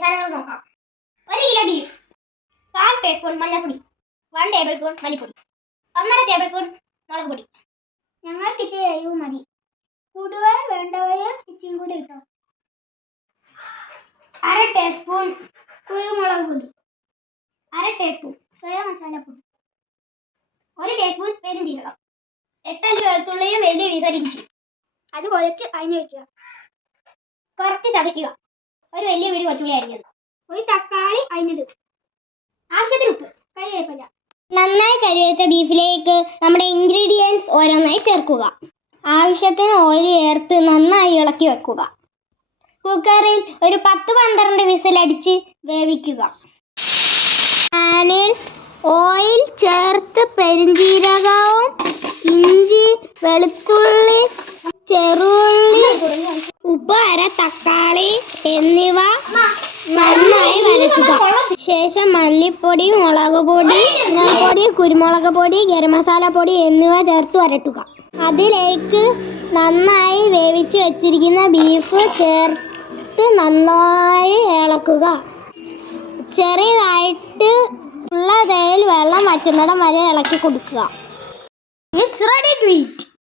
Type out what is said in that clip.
സാധനങ്ങൾ നോക്കാം. 1 kilo beef, 1/4 teaspoon മഞ്ഞൾപ്പൊടി, 1 ടേബിൾ സ്പൂൺ മല്ലിപ്പൊടി, 1/2 ടേബിൾ സ്പൂൺ മുളക് പൊടി. ഞങ്ങൾക്ക് ഇച്ചിരി എരിവ് മതി. കൂടുതൽ വേണ്ടവര് ഇച്ചിരി കൂടി ഇട്ടോ. 1/2 ടീസ്പൂൺ കുരുമുളക് പൊടി, 1/2 ടീസ്പൂൺ സോയാ മസാലപ്പൊടി, 1 ടീസ്പൂൺ പെരുംജീരകം, 8 അല്ലി വെളുത്തുള്ളിയും വലിയ വീസരിഞ്ചി. അത് കുഴച്ച് അരിഞ്ഞു വെക്കുക. കുറച്ച് ചതയ്ക്കുക. ഒരു വലിയ പിടി കൊച്ചുള്ളി അരിഞ്ഞത്, ഒരു തക്കാളി അരിഞ്ഞത്, ആവശ്യത്തിന് ഉപ്പ്, കരിവേപ്പില. നന്നായി കരിവെച്ച ബീഫിലേക്ക് നമ്മുടെ ഇൻഗ്രീഡിയൻസ് ഓരോന്നായി ചേർക്കുക. ആവശ്യത്തിന് ഓയിൽ ചേർത്ത് നന്നായി ഇളക്കി വെക്കുക. കുക്കറിൽ ഒരു 10-12 വിസിലടിച്ച് വേവിക്കുക. പാനിൽ ഓയിൽ ചേർത്ത് പെരുംജീരകവും ഇഞ്ചി, വെളുത്തുള്ളി, ചെറുള്ളി, ഉപ്പ്, തക്കാളി എന്നിവ നന്നായി വഴറ്റുക. ശേഷം മല്ലിപ്പൊടി, മുളക് പൊടി, മഞ്ഞൾപ്പൊടി, കുരുമുളക് പൊടി, ഗരം മസാല പൊടി എന്നിവ ചേർത്ത് വരട്ടുക. അതിലേക്ക് നന്നായി വേവിച്ചു വെച്ചിരിക്കുന്ന ബീഫ് ചേർത്ത് നന്നായി ഇളക്കുക. ചെറിയതായിട്ട് ഉള്ള തേയിൽ വെള്ളം വറ്റുന്നിടം വരെ ഇളക്കി കൊടുക്കുക. It's ready to eat.